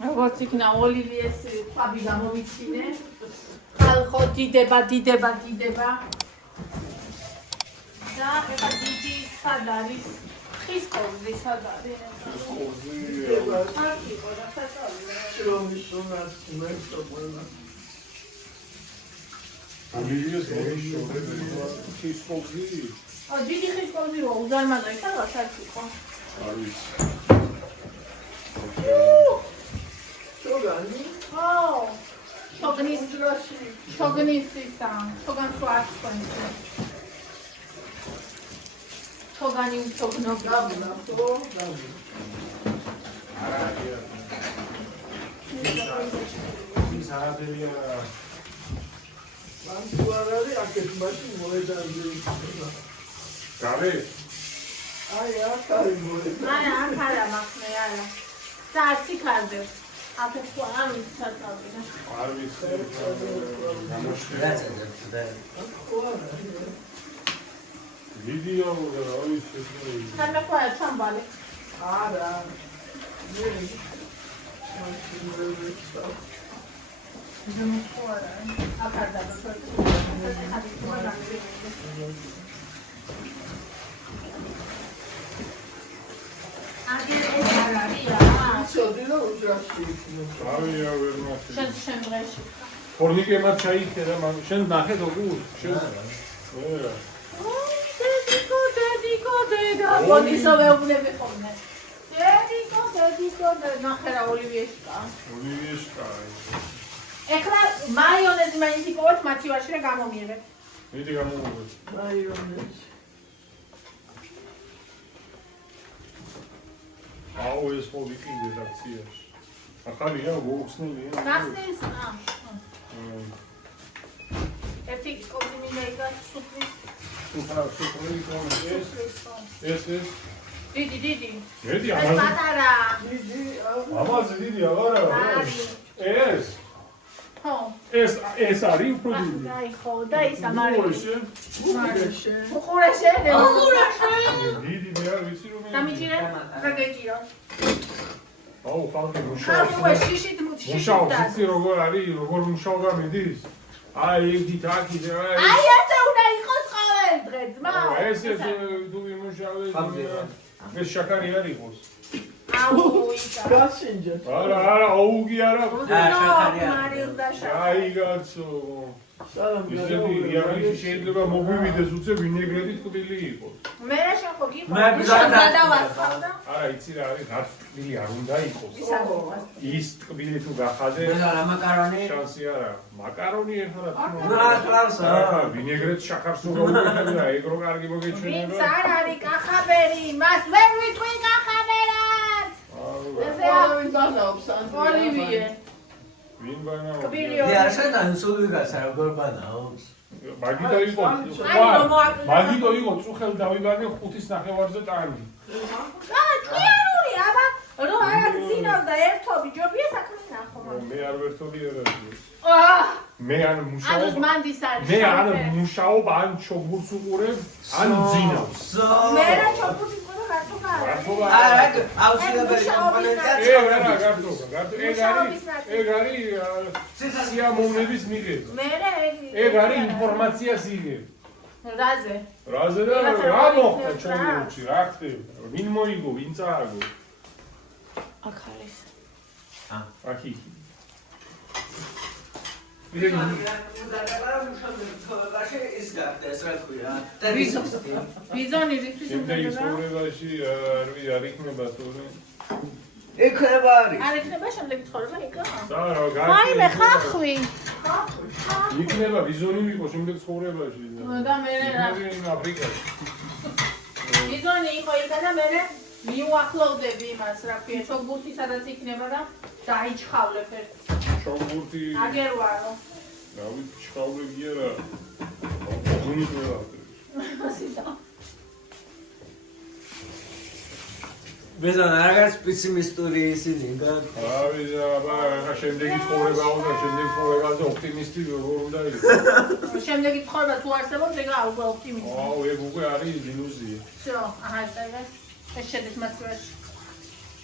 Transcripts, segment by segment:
როგორც იქნა ოლივიეს ქვაბი გამოვიცინე. ხალხო დიდება. და ეხა დიდი სად არის? ხის კორძი სად არის? ოლივიეს ხის კორძი. დიდი ხის კორძი რო უზარმაზო იქნება საერთოდ იყო. არის. შოგანი? შოგნის ისა, შოგანს რო არც თქვენს. შოგანი უშოგნო დავნა. არაა. ის არადელია. მან თუ არ არის აქეთ მაშინ მოედანზე. გარე? აი აქ არის მოედანი. აქ არა მაქვს არა. და არც იქ არდებს. აქეთ თუ არ ვიცავდი. არ ვიცი. ვიდეო არის ეს. ხანდა ყვა ჩამბალი. არა. შენ დღეში. ფორნიკემად ჩაიქერა, მაგრამ შენ ნახე როგორ? შენ. დედიკო, ბოდისო მეუბნები ხოლმე. დედიკო, ნახე რა ოლივიეშკა. ეხლა მაიონეზი მაინც იპოვოთ მათი ვაში და გამომიერებ. მიდი გამომიერებ. მაიონეზი. აუ ეს მოდი კიდე აქციაში. ახალია მოუხსნილია. გახსნის? ერთი კოპი მინდა იგას სუფრის. სუფრი ეს. დიდი. მედი ეს ამაზე. პატარა. დიდი, ამაზე დიდი აღარა. ეს. ხო. ეს არის უფრო დიდი. აი ხო, და ის ამარი. უყურეშე. უყურეშე. დიდი მე არ ვიცი რომ დამიჭირე? რა გეჭირო? აუ ხალხი ხალხი შიშით მუშაობს. მუშაობს იცი როგორ არის, როგორ მუშაობა მიდის? აი ეგით აქით აი ესე უნდა იყოს ყოველ დღე ძმა. ეს თუ იმუშავე ეს შაქარი არ იყოს. აუ ისა. გასინჯე. არა, აუგი არა. შაქარი არა. აი გაცო. ისეთი იარაღი შეიძლება მოგვივიდეს უცებ ვინეგრეტი ტკბილი იყოს. მე რა შეხო გიყო? გადავასხავდა. არა, იცი რა არის, არც ტკბილი არ უნდა იყოს. ის არ მოყავს. ის ტკბილი თუ გახადე, რა მაკარონი? შანსი არა. მაკარონი ეხლა რა ვინეგრეტ შაქარს უნდა უყურებდა, ეგ რო კარგი მოგეჩვენება. ვინც არ არის კახაბერი, მას ვერ ვიტყვი კახაბერად. ესე ვინდანაობს ოლივიე. ვინ ბანაო? შენ სულვიგას არ გორბანაობს. მაგიტო იყო. მაგიტო იყო წუხელ დავიბანე 5-ის ნახევარზე ტანგი. ჭიანური, აბა, რომ არ აგზინავს და ერთობი ჯობია საქმე ნახო. მე არ ვერთობი ერაძიეს. აა მე ან მუშაობ. ანუ მანდის არის. მე ან მუშაობ, ან ჩოგბურს უყურებ, ან ძინავს. მე რა ჩოგბურს უყურებ გართობა არა. არა, აუცილებელი კომპონენტია. რა გართობა. ეგ არის სიამოვნების მიღება. მე ეგ არის ინფორმაციას იღებ. რაზე? რაზე და რა მოხდა ჩვენში, რა ხდება? ვინ მოიგო, ვინ წააგო? აქ არის. აქი. ბიზონი რისთვის შემდეგი ცხოვრებაში არ იქნება თორე ეკრება არის. არ იქნება შემდეგი ცხოვრება იქა? და აი მე ხახვი. იქნება ბიზონი იყო შემდეგ ცხოვრებაში და მე რა? აფრიკაში. ბიზონი იყო იქა და მე მიუახლოვდები იმას, რა ქვია, ჩოგბურთი სადაც იქნება და დაიჩხავლებ ერთ. ჩოგბურთი აგერ ვარო. რავი, ჩხავლები არა. გუნიკება. ასიდა. ბეზონ რაღაც პესიმისტური ისინი გაქვს. რავი, აბა, შემდეგი ცხოვრება უნდა, შემდეგი ცხოვრებაზე ოპტიმისტი როგორ უნდა იყოს. შემდეგი ცხოვრება თუ არსებობს, ეგ უკვე ოპტიმიზმი. აუ, ეგ უკვე არის ილუზია. всё, აჰა, ეს შედის მასწავლაში.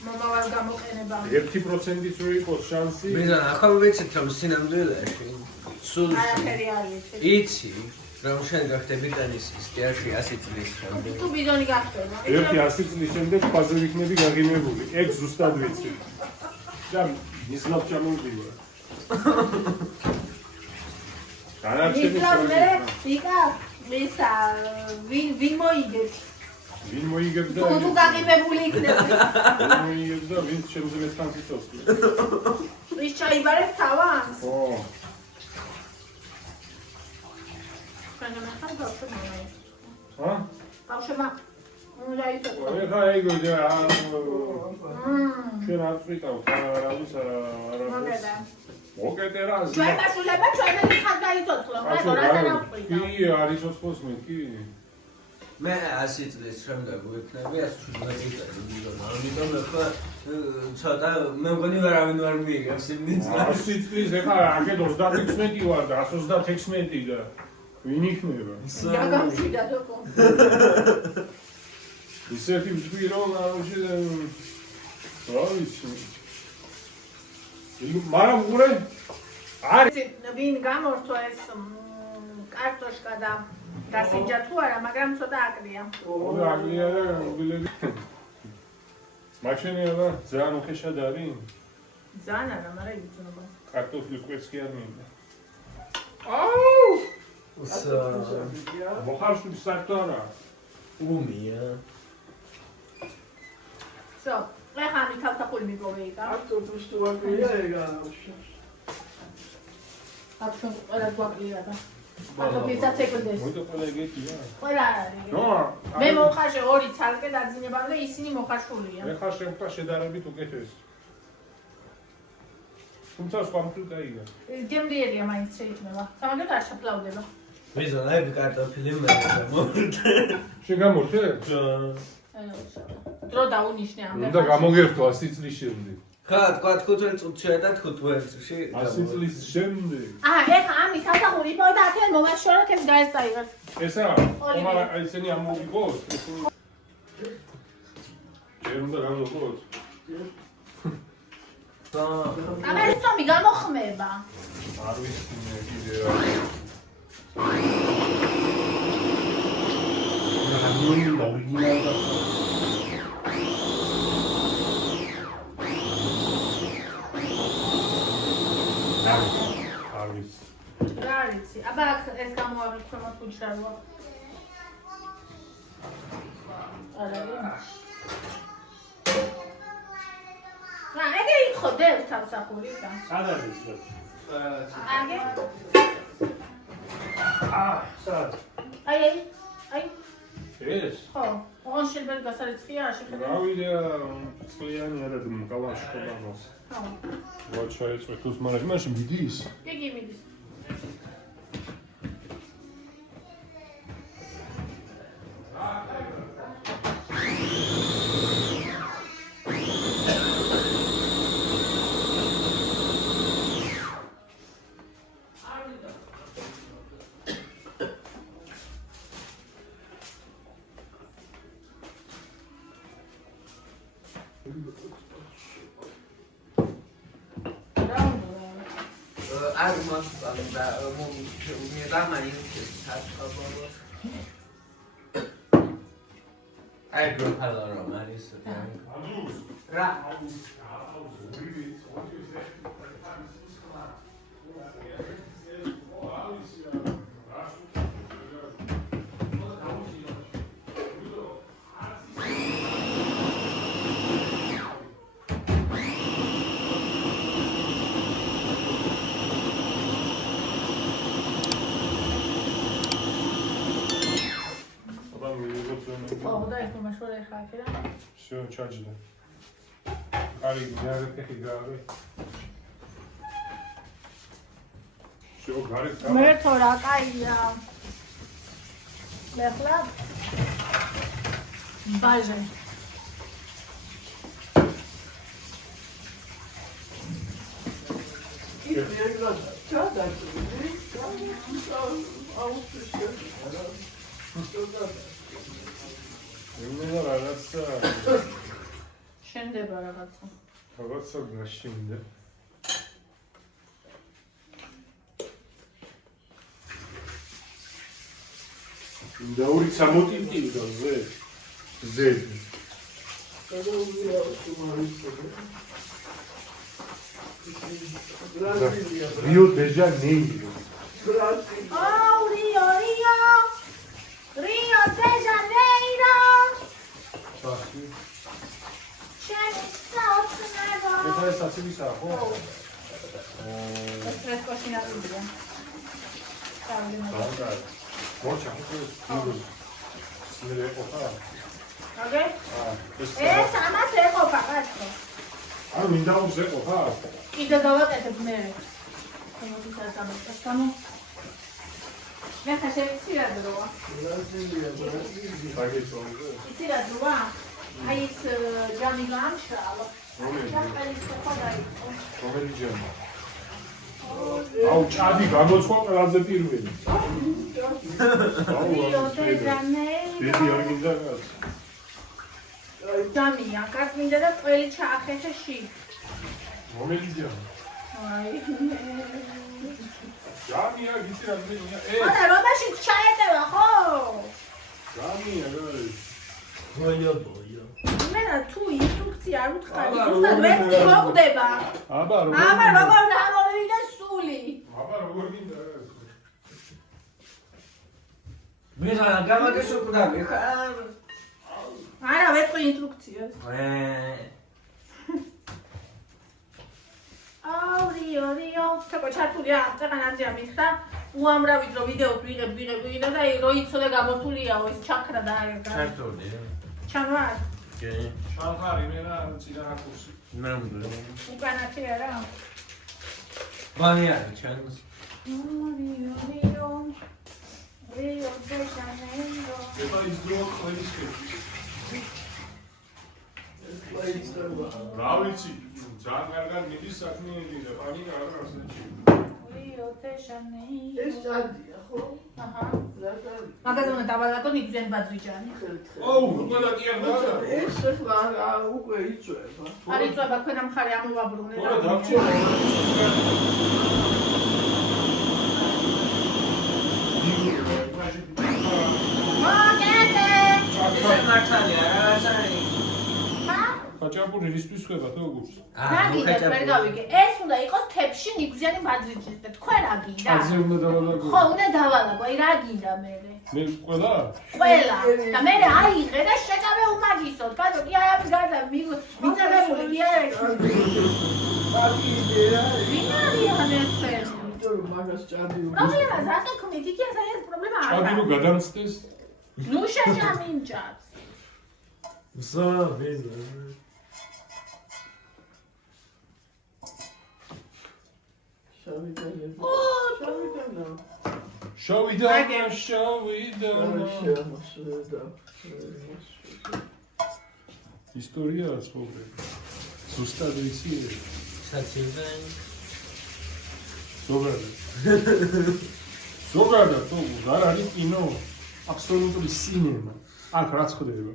მომავალ გამოყენება. 1%-იც რო იყოს შანსი. მიზან ახლა ვიცით რომ სინამდვილეში სულ არაფერი არ ვიცი. იცი რომ შენ გახდები ტენისის თეატრი 100 წლის შემდეგ. თუ ბიზონი გახდება. ერთი 100 წლის შემდეგ ფაზე ვიქნები გაღიმებული. ეგ ზუსტად ვიცი. და მისლავ ჩამოვიდივარ. მისლავ მე იკა მისა ვინ მოიგებს? ვინ მოიგებს და თუ გაღიმებული იქნება. ვინ მოიგებს და ვინ შემზე მეთხანს იწოვს. ის ჩაიბარებს თავანს. ო, ჰა? ბავშვებმა უნდა იცოცხლო. ეხა ეგ შენ არ წვიტავ არავის მოგედა. მოკეთე რა ჩვენ ბაშულება ჩვენი ხარ დაიცოცხლო. მაგრამ რასთან ავწვიდა. კი არის ოცხოს მე კი მე 100 წლის შემდეგ ვიქნები 117 წელი მიგონა. ამიტომ ახლა ცოტა მე მგონი ვერავინ ვერ მიიღებს იმის. 100 წლის ეხა აქეთ 36 ვარ და 136 და ვინ იქნება? გაგამშვიდა თქო. ისეთი ვთქვი რომ არუში არის მაგრამ უყურე არის ვინ გამორთვა ეს კარტოშკა და გასინჯა თუ არა, მაგრამ ცოტა აკრია. აგლია და გულები მაჩენია და ძალიან უხეშად არის ძალიან არა, მაგრამ იცნობა. კარტოფილი კვეთს კი არ მინდა აუ! მოხარშული საერთო არა უმია. Всё, ეხლა ამი თავსახული მიგოვე იქა. არტო თუ ვაკია ეგა. აბსოლუტურად ყველა გვაკლია და კარტოფილსაც ეკვდეს. მოიტო ყველა ეგეთია ყველა არის. ნო მე მოხარშე ორი ცალკე დაძინებამ და ისინი მოხარშულია. ეხა შემთხვევა შედარებით უკეთეს თუმცა სხვა მხრივ გაიგა გემრიერია მაინც შეიძლება. სამაგერად არ შეფლავდება. მიზან აი კარტოფილი მე მომრთე. შენ გამორთე? დრო დაუნიშნე ამ უნდა გამოგერთო 100 წლის შემდეგ ხა თქვა 5 წუთში და 15 წუთში 100 წლის შემდეგ ეხა ამის თავსახური იყო და აქედან მომაშოროთ ეს გაესწაიღოთ. ესა ხომ ესენი ამოვიგოთ ჯერ უნდა გამოგოთ აბა ეს წომი გამოხმება. არ ვიცი მე კიდე რა არ ვიცი რა ვიცი. აბა აქ ეს გამოაღწევოთ ფუჩრალო. არა. რა, ეგე იყო დევს თავსახური და. სად არის ეს? აგე? სად? აი. ეს? ხო. ოღონ შეიძლება გასარიცხია არ შეხედე. რავიდე წყლიანი არა და კალაში ხომავს. ხო. ვაჩაეწვე თუს მაგრამ მაშინ მიდის? იგი მიდის. არ მასწავლე და მე დამაინტერესე საწყობო. აი გროფალა რომ არის რა Все, чаджда. Ари, гарет ეხი გარე. Все, გარეთ გარე. მე თორა კაია. მე ხლა ბაჟე. შენდება რაღაცა. რაღაცა გაშინდა. დაური სამოტივტივდა ზე. Rio de Janeiro. Oh, Rio de Janeiro. შენი საოცნება. ეს საცივისაა, ხო? ეს რესკოში ნახულია. და მოჩა, მე ყოფა. აგე? ეს ამას ეყოფა, კაცო. ანუ მინდა უშე ყოფა? კიდე გავაკეთებ მე. ხომოთი სამოწესამო. მე ხაშეცია დროა. იცი რა დროა? აი ეს ჯამი გამშალა. რომელი ჯამი? აუ, ჭადი გამოცხვა ყველაზე პირველი. Rio de Janeiro. დიდი არ გინდა კაც. ჯამია, კაც მინდა და ყველი ჩაახეთე ში. რომელი ჯამი? აი. ჯამია, გიცი რა მინდა? არა, რომელშიც ჩაეტევა, ხო? ჯამია, რა. ბოიო. მენა თუ ინსტრუქცია არ უთხარი, ზუსტად ვერცი მოგდება. აბა, აბა, როგორ გამოვიდა სული? აბა, როგორ გინდა? მე გამაგესო კუდავი ხარ. არა, ვეთქვი ინსტრუქციას. აუ, Rio. თქო ჩართულია, წეღანანჯა მიხდა. უამრავი დრო ვიდეოს ვიღებ და რო იცოდე გამოთულიაო ეს ჩაქრა და აი. ჩართული. ჩანვარ. კი. შანხარი მე რა წინა რაკურსი. ნამდვილად. უკანათი არა. ბანი არის ჩანს. Rio de Janeiro. ეხლა ის დრო ყველის კეთილ. რა ვიცი, ძალიან კარგად მიდის საქმეები და პანიკა არ არსებობს. Rio de Janeiro. ეს ჭადია, ხო? აჰა. რატო? მაგაზე დავალაგო ნიგზენ ბადრიჯანი. ოუ, უკვე და კი არ დადა. ეს ახლა უკვე იწვება. არ იწვება, ქვენ ამხარი ამოვაბრუნე ora davçera. ეს მართალია რა არის? ხაჭაპური რისთვის ხება თუ როგორც? რაგინდათ ვერ გავიგე. ეს უნდა იყოს თებში ნიგზიანი ბადრიჯი და თქვენ რა გინდა? აზე უნდა დავალაგო. ხო, უნდა დავალაგო. აი რა გინდა მე? მე ყველა? ყველა. და მე აიღე და შეკავე უმაგისოდ. კაცო, კი არ არის გარდა მიწებებული კი არ არის. ვინ არის ეს? მაგას ჭადი უკვე. პრობლემა რატო ქმნით? იქ ეს არის პრობლემა არ ჭადი რო არის. გადამცდეს? ნუ შეჭამინჯაც. შავიდა. ისტორია ცხოვრება. ზუსტად ისე. საჩივენ. ზოგადად თუ არ არის კინო, აბსოლუტური სინემა. აქ რაც ხდება.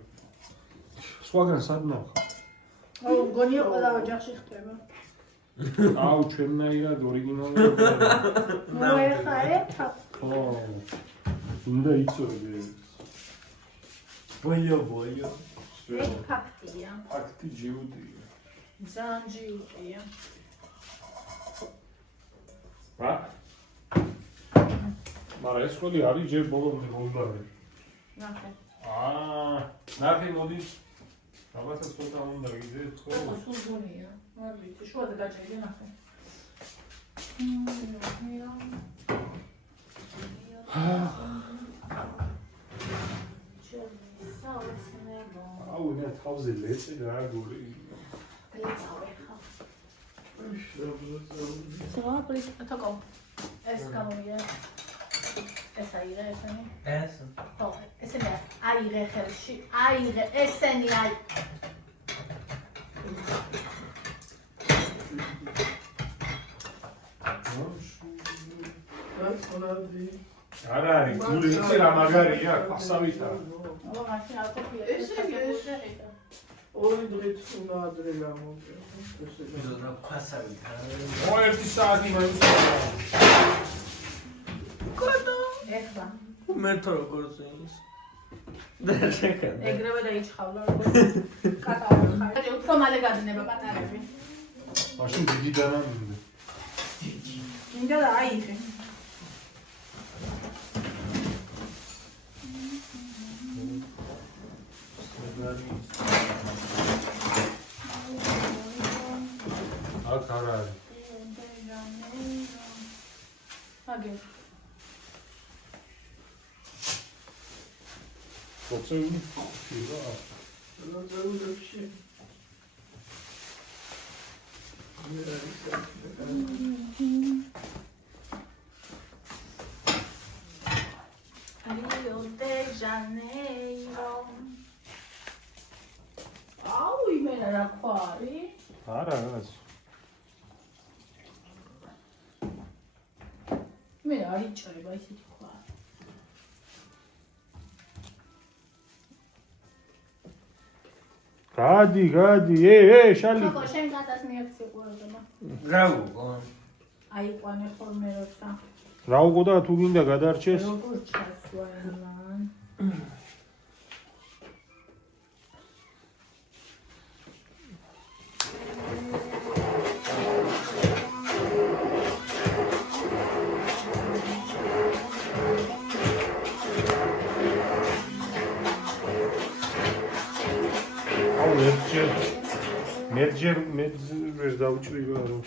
სხვაგან სად ნახა? აუ, გონია ყველა ოჯახში ხდება. აუ, ჩვენნაირად ორიგინალური. მოეხა ერთხა. ხო. უნდა იცოდე. ბოიო. ეს ფაქტია. ფაქტი ჯიუტია. ძალიან ჯიუტია. რა? მაგრამ ეს ყველი არის ჯერ ბოლომდე მომდარი. ნახე. ნახე მოდის. რაღაცა ცოტა უნდა გიძეთ ხო? სულ გონია. არ ვიცი, შუაზე გაჭრილი ნახე. აუ, მე თავზე ლეწე რა გული. ლეწავე ხა. სვაპრის თოკო. ეს გამოვიდა. ეს აიღე ესენი. ეს. ხო, ესენი აიღე ხელში. აიღე ესენი აი. არა არის გული იცი რა მაგარია ფასავითა. აბა მაშინ არ ყოფილა. ეს ორი დღით უნდა ადრე გამოვიდე. ბიზონა ფასავით ო 1 საათი მაინც კოტო ეხლა მე თო როგორც ის და შეკან ეგრევე დაიჩხავლა როგორ კატაური ხარ უფრო მალე გადინება პატარები მაშინ დიდი დანა მინდა მინდა და აიღე აქ არ არის აგე ხოცევი ხილა როწერულებში Rio de Janeiro აუ იმენა რა ქვა არის არა რაღაც მე არ იჭრება ისეთი ქვა გადი შალი ხო შენ გადას მიაქცი ყურადღება გრავო აიყვანე ხოლმე როცა რა უყო და თუ გინდა გადარჩეს როგორ ჩასვა იმან მერჯერ ვერ დავჭრილა რომ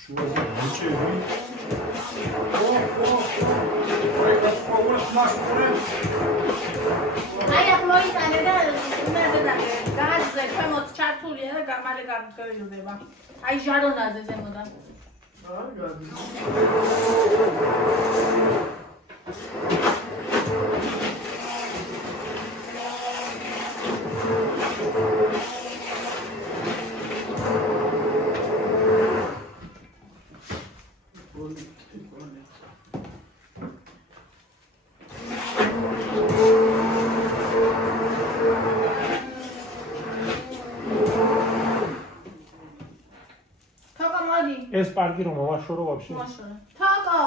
შუაზე მიჭები აი ახლოიტანე და იმაზე და გაზზე ქვემოთ ჩართულია და გამალე გამგრილდება აი ჟარონაზე ზემოდან არ გადი ეს პარკი რომ მოვაშორო ვაფშე მოვაშორე თაკო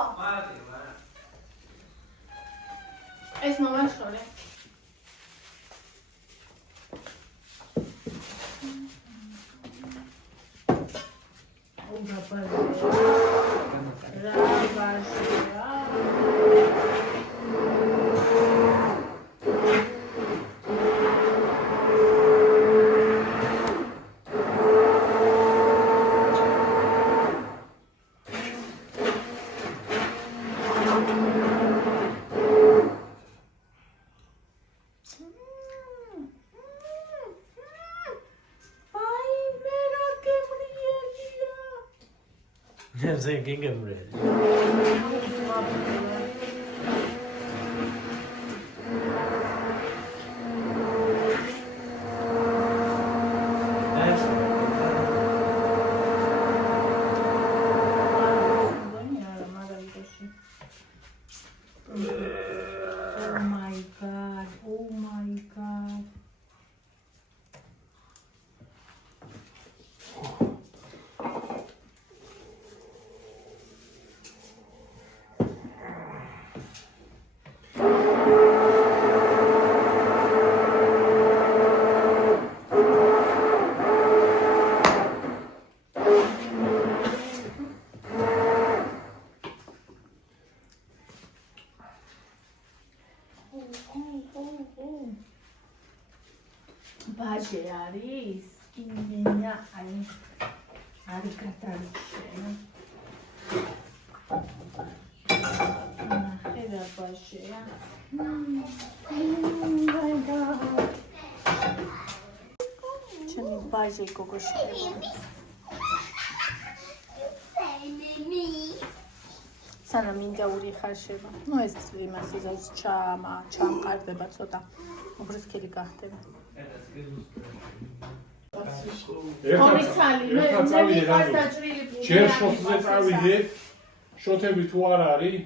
ეს მოვაშორე I'm thinking I'm ready. Oh my god. ბაჟე არის იმენა არის გადარჩენა ნახე რა ბაჟეა ჩემი ბაჟე გოგოშვილი სანა მინდა ურიხარშება ნუ ეს იმას იზავს ჩამყარდება ცოტა უბრისკელი გახდება ჯერ შოთზე წავიდე შოთები თუ არ არის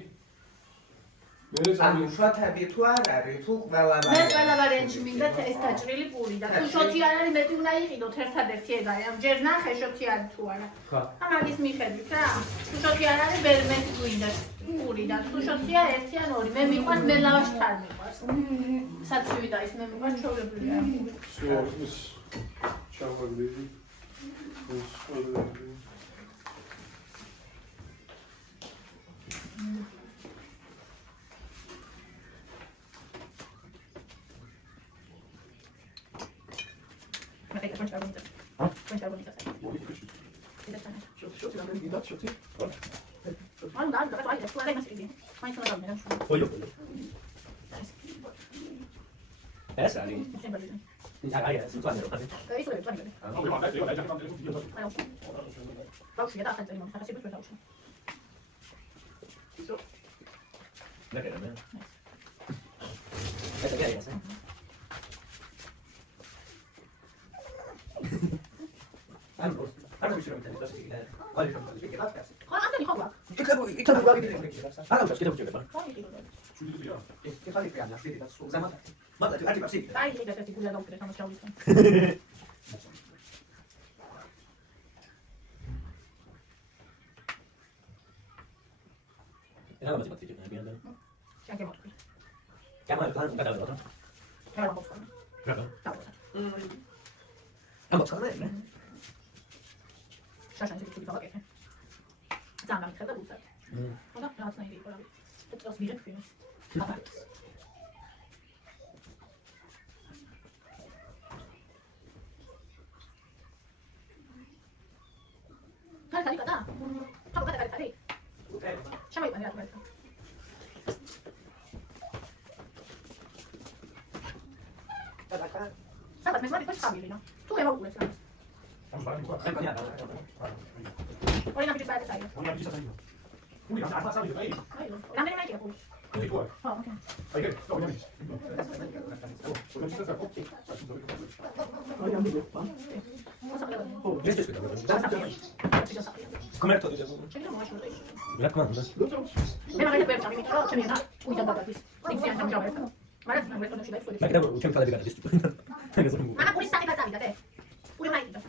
მერე ანუ შოთები თუ არ არის, თუ ყველა მე ყველა ვარიანტში მინდა ეს დაჭრილი პური და თუ შოთი არ არის მეტი უნდა იყიდოთ ერთადერთი ეგ არის ამ ჯერ ნახე შოთი არის თუ არა ხო ამაგის მიხედვით რა თუ შოთი არ არის ვერ მეტი გვინდა პური და თუ შოთია ერთი ან ორი მე მიყვარს მე ლავაში თან მიყვარს საცივი და ის მე მიყვარს ჩვეულებრივია Все, ჩავაგდები. მე ეგ კონჩა bonita კონჩა bonita შოთი რამე გინდა შოთი? ანუ და და აი ეს ყველა მასკიდი მაინც უნდა დავმე რა Pollo. ეს არის. აი, ეს უცხოა. ეს ისე ვარ ბავშვი და ახალ წელი მომხდარა სიბუს ვერ დავუშვა ნაკერა მე. ეს არის ეს. ანუ შეიძლება მეტად ისე იქნება. ყალი შეიძლება ისე იქნება. ხო ამდენი ხო გვაქვს იქნება გვაქვს. არა, უცხო კიდევ შეიძლება. ჩუდია. ეს ხალი პრიანა, შეიძლება და სულ ზამად. მაგრამ არ ტიპი. აი ეს ერთი გულა გავუკრეთ ამას ჩავიქან რა მოწმობ ტიპი ნებიან. შეგე მოთქვი კამარა პლანი გადავიდო. რა ვაფხო რა? დავუცა ამბობს ხარ მე? შაშანში ტიპი გავაკეთე ძალიან მიხედა უცა ხოდა რაღაცნაირი იყო რა და წელს ვიღებ ფილმს აბარს კარი კატა აბა კარი შემოიყვანე რა თქმა და სადაც მე მაგის ფამილია თუ ევაკულებს რა ამ ბანი ყვა. აი, კანია. ორი ნაბიჯი ბადა საერთოდ უნდა ისე. უნდა ამ ასალი და აი. აი რამდენი მაიკია პული აი ყვა. ხო ოკეი აი გე, და ვინა. ეს ის ვიდა. კომერტო დე. რა თქმა უნდა. მე მაგალითად ვერ წამი მითხრა ჩემი და უიდან დაგადის იქ ზიან ჩამჟავერთ მაგრამ მე მეტყვი და ისე მაგრამ ჩემ კალები გადადის. ამა პურის სახე გაწავიდა დე პური მაიკიდა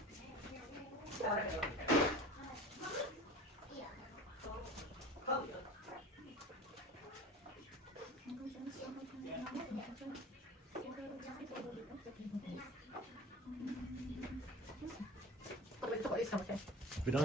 ვიდა?